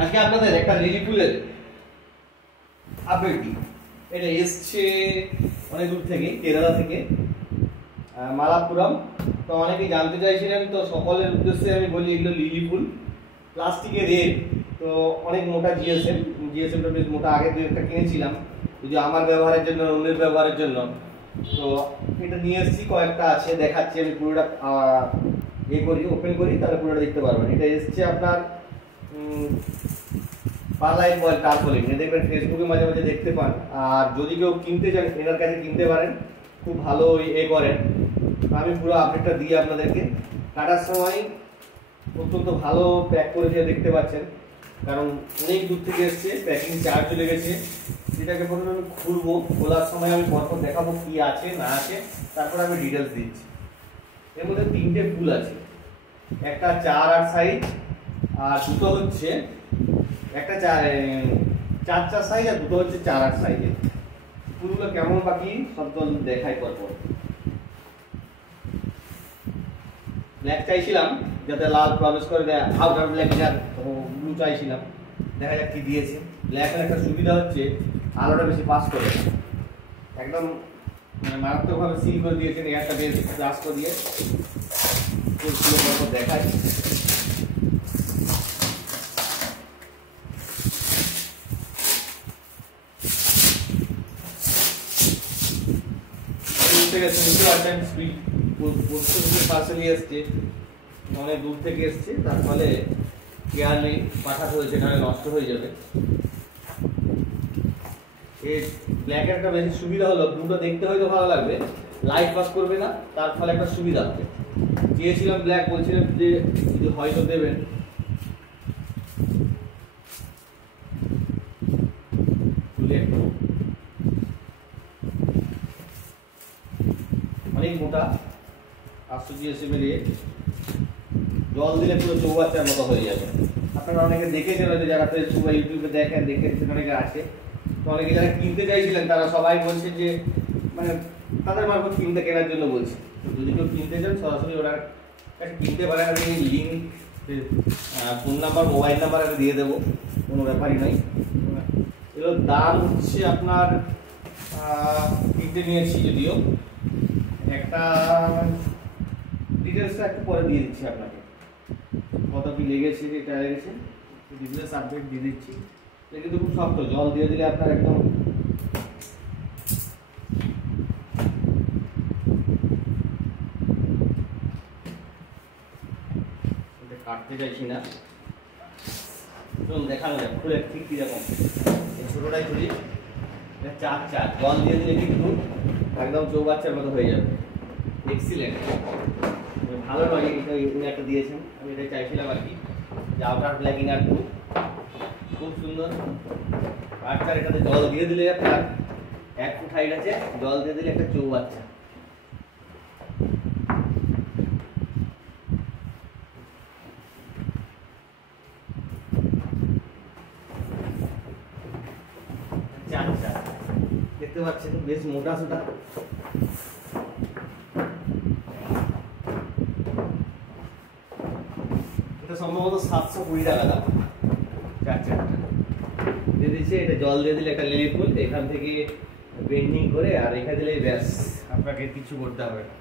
আজকে আপনাদের একটা লিলি ফুলের আপডেট দিই। এটা এসছে অনেক দূর থেকে, কেরালা থেকে, মালাপুরম। তো অনেকেই জানতে চাইছিলেন, তো সকলের উদ্দেশ্যে আমি বলি এগুলো লিলি ফুল, প্লাস্টিকের রেড। তো অনেক মোটা জিএসএমটা বেশ মোটা, আগে দু একটা কিনেছিলাম যে আমার ব্যবহারের জন্য, অন্যের ব্যবহারের জন্য। তো এটা নিয়ে এসেছি, কয়েকটা আছে, দেখাচ্ছি আমি পুরোটা ওপেন করি, তাহলে পুরোটা দেখতে পারবেন। এটা এসছে আপনার পার্লাইট বয়েল টার্পলিন, দেখবেন ফেসবুকে মাঝে মাঝে দেখতে পান। আর যদি কেউ কিনতে চান, এনার কাছে কিনতে পারেন, খুব ভালো করেন। আমি পুরো আপডেটটা দিই আপনাদেরকে। কাটার সময় অত্যন্ত ভালো প্যাক করেছে, দেখতে পাচ্ছেন, কারণ অনেক দূর থেকে এসছে, প্যাকিং চার্জ লেগেছে। এটাকে প্রথমে আমি খুলবো, খোলার সময় আমি পরপর দেখাবো কি আছে না আছে, তারপর আমি ডিটেলস দিচ্ছি। এর মধ্যে 3টে ফুল আছে, একটা 4-8 সাইজ, আর দুটো হচ্ছে একটা 4-4 সাইজ, আর দুটো হচ্ছে 4-8 সাইজের। ফুলগুলো কেমন বাকি সব তো দেখাই পরপর। ব্ল্যাক চাইছিলাম যাতে লাল প্রবেশ করে দেয়, আউটার ব্ল্যাক ব্লু চাইছিলাম, দেখা যাক কি দিয়েছে। ব্ল্যাকের একটা সুবিধা হচ্ছে আলোটা বেশি পাস করে, একদম মারাত্মকভাবে সিল করে দিয়েছেন এয়ারটা বেশ রাস্ত দিয়ে। দেখাই অনেক দূর থেকে এসছে, তার ফলে কেয়ারলি পাঠাতে হয়েছে, নাহলে নষ্ট হয়ে যাবে। এই ব্ল্যাকের একটা বেশি সুবিধা হলো, ব্লুটা দেখতে হয়তো ভালো লাগবে, লাইট পাস করবে না, তার ফলে একটা সুবিধা হবে। চেয়েছিলাম ব্ল্যাক, বলছিলাম যে যদি হয়তো দেবেন। অনেক মোটা, 800 জিএসএম এর, জল দিলে পুরো চৌবাচ্চার মতো হয়ে যাবে। আপনারা অনেকে দেখেছেন, যারা ফেসবুক বা ইউটিউবে দেখেন, দেখেছেন, অনেকে আছে। তো অনেকে যারা কিনতে চাইছিলেন তারা সবাই বলছে যে মানে তাদের মারফত কিনতে কেনার জন্য বলছে। যদি কেউ কিনতে চান সরাসরি ওরা কিনতে পারেন। আমি link, phone number, mobile number আমি দিয়ে দেবো, কোনো ব্যাপারই নাই। এগুলোর দাম হচ্ছে আপনার 3টে নিয়েছি, যদিও একটা ডিটেলসটা একটু পরে দিয়ে দিচ্ছি আপনাকে, কত কি লেগেছে, এটা লেগেছে ডিটেলস আপডেট দিয়ে দিচ্ছি। এটা কিন্তু খুব শক্ত, জল দিয়ে দিলে আপনার একদম কাটতে চাইছি না, দেখানো যাক খুলে ঠিক কিরকম। ছোটোটাই খুলি, এটা 4-4, জল দিয়ে দিলে কিন্তু একদম চৌবাচ্চার মতো হয়ে যাবে। এক্সিলেন্ট, ভালো নয়, এটা ইনারটা দিয়েছেন, আমি এটাই চাইছিলাম আর কি, যে আউটার ব্ল্যাক ইনার ব্লু, খুব সুন্দর। আর এটাতে জল দিয়ে দিলে আপনার 1 ফুট হাইট আছে, জল দিয়ে দিলে একটা চৌবাচ্চা। দেখতে পাচ্ছেন বেশ মোটা সোটা। এটা সম্ভবত 720 টাকা দাম, 4-4টা দিয়ে দিচ্ছে। এটা জল দিয়ে দিলে একটা লিলি ফুল, এখান থেকে বেন্ডিং করে আর রেখে দিলেই ব্যাস, আপনাকে কিছু করতে হবে না।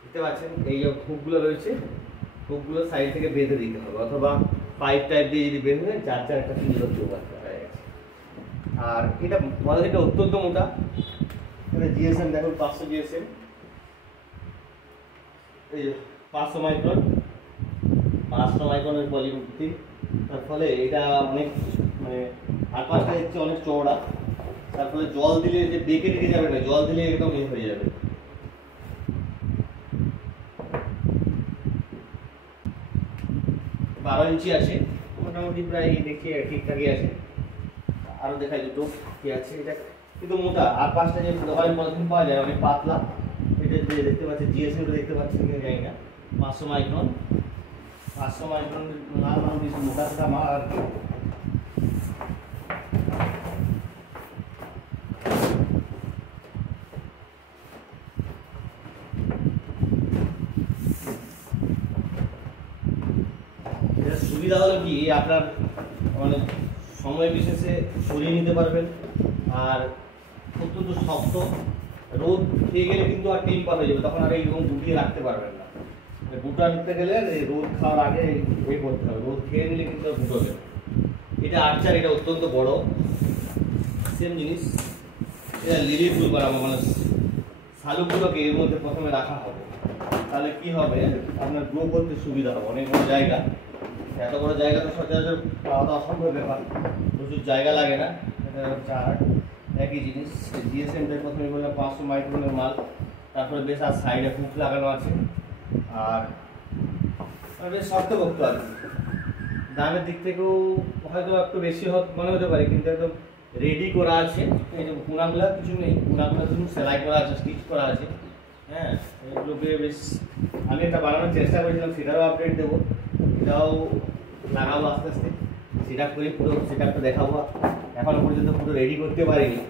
দেখতে পাচ্ছেন এই যে হুকগুলো রয়েছে, হুকগুলো সাইড থেকে বেঁধে দিতে হবে, অথবা পাইপ টাইপ দিয়ে যদি বেঁধে দেন 4-4 একটা সুন্দর চৌবাচ্চা হয়ে গেছে। আর এটা এটা অত্যন্ত মোটা, এটা জিএসএম দেখুন, 500 জিএসএম, এই যে 500 মাইক্রন, 500 মাইক্রনের পলিভুক্তি। তার ফলে এটা অনেক আর 5টা হচ্ছে অনেক চওড়া, তার ফলে জল দিলে যে বেঁকে রেখে যাবে না, জল দিলে একদম হয়ে যাবে। বারো ইঞ্চি আছে, মোটামুটি প্রায় দেখি ঠিকঠাকই আছে। আরো দেখাই দুটো কি আছে, এটা কিন্তু মোটা। আর 5টা যে দোকানে পলিথিন পাওয়া যায় অনেক পাতলা, এটা যে দেখতে পাচ্ছেন জিএসএম দেখতে পাচ্ছেন কিনা জানি না, 500 মাইক্রন, 500 মাইক্রন মাল বেশি মোটা মাল আর কি। সুবিধা হলো কি আপনার মানে সময় বিশেষে সরিয়ে নিতে পারবেন। আর অত্যন্ত শক্ত, রোদ খেয়ে গেলে কিন্তু আর টেম্পার হয়ে যাবে, তখন আর এইরকম গুটিয়ে রাখতে পারবেন না। বুটা নিতে গেলে রোদ খাওয়ার আগে করতে হবে, রোদ খেয়ে নিলে কিন্তু বুটোবে। এটা আর্চার, এটা অত্যন্ত বড়। সেম জিনিস, এটা লিলি ফুল বানাবো, মানে শালুকগুলোকে এর মধ্যে প্রথমে রাখা হবে। তাহলে কি হবে, আপনার গ্রো করতে সুবিধা হবে। অনেক বড় জায়গা, এত বড় জায়গা তো সচরাচর পাওয়া তো অসম্ভব ব্যাপার, প্রচুর জায়গা লাগে না। এটা হচ্ছে আর্ট, একই জিনিস। জিএসএমটাই প্রথমে বললাম 500 মাইক্রনের মাল, তারপরে বেশ আর সাইডে হুক লাগানো আছে। আর বেশ শক্তপোক্ত আর কি, দামের দিক থেকেও হয়তো একটু বেশি মনে হতে পারে, কিন্তু একদম রেডি করা আছে। এই যে কোনাগুলো কিছু নেই, কোনাগুলো শুধু সেলাই করা আছে, স্টিচ করা আছে। হ্যাঁ, এগুলোকে বেশ আমি একটা বানানোর চেষ্টা করেছিলাম, সেটারও আপডেট দেবো, এটাও লাগাবো আস্তে আস্তে। সেট আপ করে পুরো সেট আপটা দেখাবো। এখনো পর্যন্ত পুরো রেডি করতে পারিনি,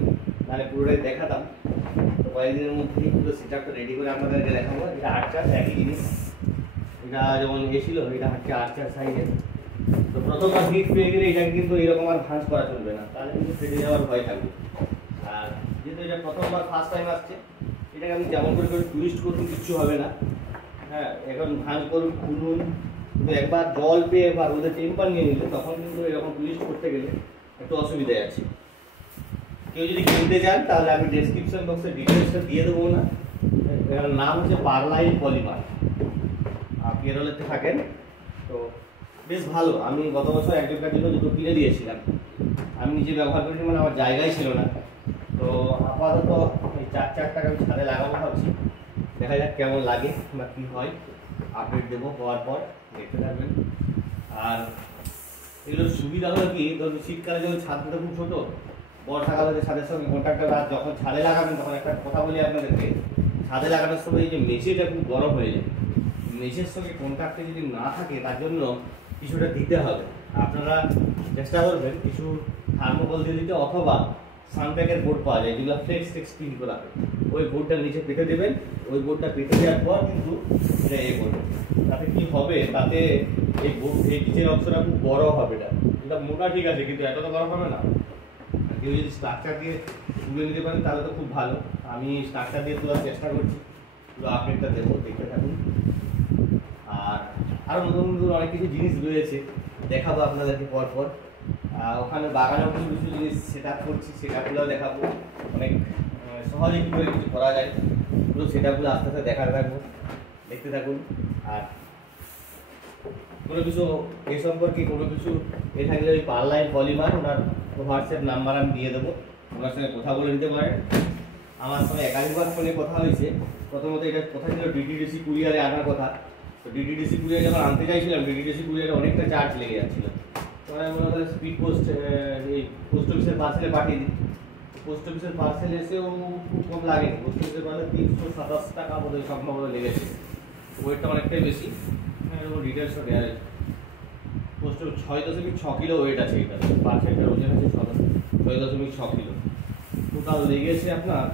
তাহলে পুরোটাই দেখাতাম। তো কয়েকদিনের মধ্যেই পুরো সেট আপটা রেডি করে আপনাদেরকে দেখাবো। এটা আর্চার, একই জিনিস। এটা যেমন এসেছিল, এটা হচ্ছে আর্চার সাইজের। তো প্রথমবার হিট পেয়ে গেলে এটাকে কিন্তু এরকম আর ভাঁজ করা চলবে না, তাহলে কিন্তু ফেটে যাওয়ার ভয় থাকবে। আর যেহেতু এটা প্রথমবার ফার্স্ট টাইম আসছে, এটাকে আমি যেমন করে টুইস্ট করুন কিচ্ছু হবে না। হ্যাঁ, এখন ভাঁজ করুন, খুলুন, কিন্তু একবার জল পেয়ে বা রোদে টেম্পার নিয়ে নিলে তখন কিন্তু এরকম টুইস্ট করতে গেলে একটু অসুবিধায় আছে। কেউ যদি কিনতে চান তাহলে আমি ডেসক্রিপশন বক্সে ডিটেলসটা দিয়ে দেবো না। এর নাম হচ্ছে পারলাইন পলিমার। কেরলেতে থাকেন তো বেশ ভালো। আমি গত বছর একজনের জন্য দুটো কিনে দিয়েছিলাম, আমি নিজে ব্যবহার করিনি, মানে আমার জায়গায় ছিল না। তো আপাতত এই 4 টাকা আমি ছাদে লাগাবো ভাবছি, দেখা যাক কেমন লাগে বা কী হয়, আপডেট দেবো হওয়ার পর, দেখতে থাকবেন। আর এগুলোর সুবিধা হলো কি, ধরুন শীতকালে যখন ছাদটা খুব ছোটো, বর্ষাকালে ছাদের সঙ্গে কন্ট্রাক্টর আর যখন ছাদে লাগাবেন, তখন একটা কথা বলি আপনাদেরকে, ছাদে লাগানোর সময় এই যে মেঝেটা খুব গরম হয়ে যায়, মেঝের সঙ্গে কন্ট্রাক্টে যদি না থাকে তার জন্য কিছুটা দিতে হবে। আপনারা চেষ্টা করবেন কিছু থার্মোকল দিয়ে দিতে, অথবা সানপ্যাকের বোর্ড পাওয়া যায় যেগুলো ফ্লেক্স প্রিন্ট করা হয়, ওই বোর্ডটা নিচে পেতে দেবেন। ওই বোর্ডটা পেতে দেওয়ার পর কিন্তু এটা করবেন, তাতে কি হবে, তাতে এই বোর্ড এই নিচের অংশটা খুব বড় হবে। এটা মোটা ঠিক আছে, কিন্তু এত তো গরম হবে না। কেউ যদি স্ট্রাকচার দিয়ে তুলে নিতে পারেন তাহলে তো খুব ভালো। আমি স্ট্রাকচার দিয়ে তোলার চেষ্টা করছি, পুরো আপডেটটা দেবো, দেখতে থাকুন। আর আরও নতুন নতুন অনেক কিছু জিনিস রয়েছে, দেখাবো আপনাদেরকে পরপর। ওখানে বাগানেও কিছু কিছু জিনিস সেট আপ করছি, সেট আপগুলোও দেখাবো। অনেক সহজে কী করে কিছু করা যায়, পুরো সেট আপগুলো আস্তে আস্তে দেখাতে থাকবো, দেখতে থাকুন। আর কোনো কিছু এ সম্পর্কে কোনো কিছু এ থাকলে ওই পারলাইন পলিমার, ওনার হোয়াটসঅ্যাপ নাম্বার আমি দিয়ে দেবো, ওনার সঙ্গে কথা বলে নিতে পারেন। আমার সঙ্গে একাধিকবার ফোনে কথা হয়েছে। প্রথমত এটা কথা ছিল ডিটিডিসি কুরিয়ারে আনার কথা, তো ডিটিডিসি কুরিয়ার যখন আনতে চাইছিলাম, ডিটিডিসি কুরিয়ারে অনেকটা চার্জ লেগে যাচ্ছিল। তো আমি মনে করি স্পিড পোস্ট, এই পোস্ট অফিসের পার্সেলে পাঠিয়ে দিই। পোস্ট অফিসের পার্সেল এসেও খুব কম লাগেনি, পোস্ট অফিসের পার্সেল 327 টাকা বোধহয় সম্ভবত লেগেছে, ওয়েটটা অনেকটাই বেশি। ডিটেলসটা দেওয়া আছে, পোস্ট 6.6 কিলো ওয়েট আছে, এটা পার্সেলটার ওজন আছে 6.6 কিলো। টোটাল লেগেছে আপনার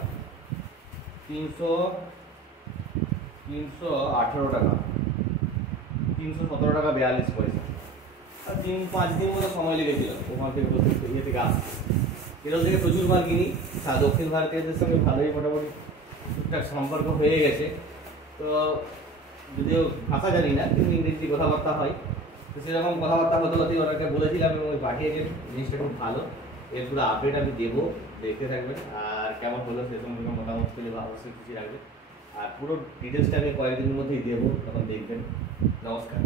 318 টাকা, 317 টাকা 42 পয়সা। আর 3-5 দিন মতো সময় লেগেছিল ওখান থেকে ইয়ে থেকে আসতে। কেরল থেকে প্রচুর মাল কিনি, দক্ষিণ ভারতীয়দের সঙ্গে ভালোই মোটামুটি টুকটাক সম্পর্ক হয়ে গেছে। তো যদিও ভাষা জানি না, কিন্তু ইংরেজি কথাবার্তা হয়, তো সেরকম কথাবার্তা হতে হতেই ওনাকে বলেছিলাম এবং ওই পাঠিয়েছেন। জিনিসটা খুব ভালো, এর পুরো আপডেট আমি দেবো, দেখতে থাকবেন। আর কেমন হলো সে সম্পর্কে মতামত পেলে বা অবশ্যই খুশি রাখবেন। আর পুরো ডিটেলসটা আমি কয়েকদিনের মধ্যেই দেবো, তখন দেখবেন। নমস্কার।